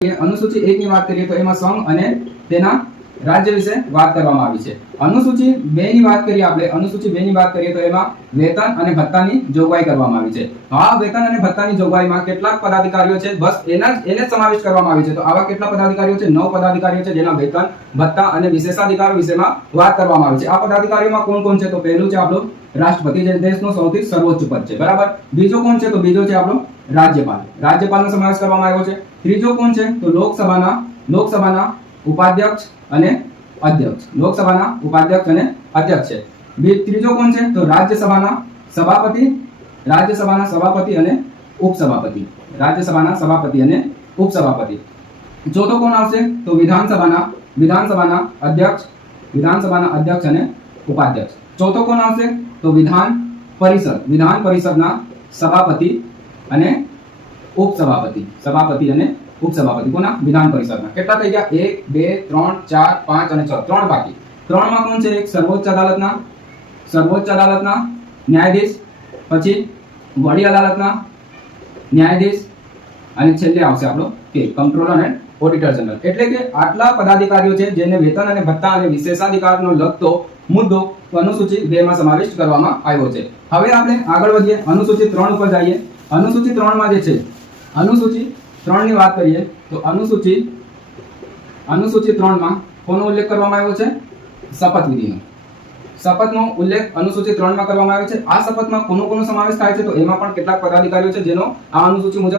અનુસૂચિ 1 ની વાત કરીએ તો એમાં સંઘ અને તેના રાજ્ય વિશે વાત કરવામાં આવી છે। અનુસૂચિ 2 ની વાત કરીએ આપણે અનુસૂચિ 2 ની વાત કરીએ તો એમાં વેતન અને ભથ્થાની જોગવાઈ કરવામાં આવી છે। આ વેતન અને ભથ્થાની જોગવાઈમાં કેટલાક પદાધિકારીઓ છે બસ એને જ સમાવેશ કરવામાં આવી છે। તો આવા કેટલા પદાધિકારીઓ છે? 9 પદાધિકારીઓ છે જેના વેતન, ભથ્થા અને વિશેષાધિકારો વિશેમાં વાત કરવામાં આવી છે। આ પદાધિકારીઓમાં કોણ કોણ છે? તો પહેલું છે આપણું રાષ્ટ્રપતિ, જે દેશનો સૌથી સર્વોચ્ચ પદ છે, બરાબર। બીજો કોણ છે? તો બીજો છે આપણો રાજ્યપાલ, રાજ્યપાલનો સમાવેશ કરવામાં આવ્યો છે। ત્રીજો કોણ છે? તો લોકસભાના ઉપાધ્યક્ષ અને અધ્યક્ષ, લોકસભાના ઉપાધ્યક્ષ અને અધ્યક્ષ છે। ત્રીજો કોણ છે? તો રાજ્યસભાના સભાપતિ અને ઉપસભાપતિ, રાજ્યસભાના સભાપતિ અને ઉપસભાપતિ। ચોથો કોણ આવશે? તો વિધાનસભાના અધ્યક્ષ અને ઉપાધ્યક્ષ। ચોથો કોણ આવશે? તો વિધાન પરિષદના સભાપતિ અને ઉપસભાપતિ, કોના? વિધાન પરિષદના। કેટલા થઈ ગયા? 1 2 3 4 5 અને 6, 3 બાકી। 3 માં કોણ છે? એક સર્વોચ્ચ અદાલતના ન્યાયાધીશ, પછી વડી અદાલતના ન્યાયાધીશ અને છેલ્લે આવશે આપણો કે કમ્પ્ટ્રોલર એન્ડ ઓડિટર જનરલ। એટલે કે આટલા પદાધિકારીઓ છે જેને વેતન અને ભથ્થા અને વિશેષાધિકારનો લગતો મુદ્દો અનુસૂચિ 2 માં સમાવિષ્ટ કરવામાં આવ્યો છે। હવે આપણે આગળ વધીએ, અનુસૂચિ 3 ઉપર જઈએ। અનુસૂચિ 3 માં જે છે, અનુસૂચિ 3 ની વાત કરીએ તો અનુસૂચિ 3 માં કોનો ઉલ્લેખ કરવામાં આવ્યો છે? શપથવિધિનો। શપથનો ઉલ્લેખ અનુસૂચિ 3 માં કરવામાં આવ્યો છે। આ શપથમાં કોનો સમાવેશ થાય છે? તો એમાં પણ કેટલાક પદાધિકારીઓ છે જેનો આ અનુસૂચિ મુજબ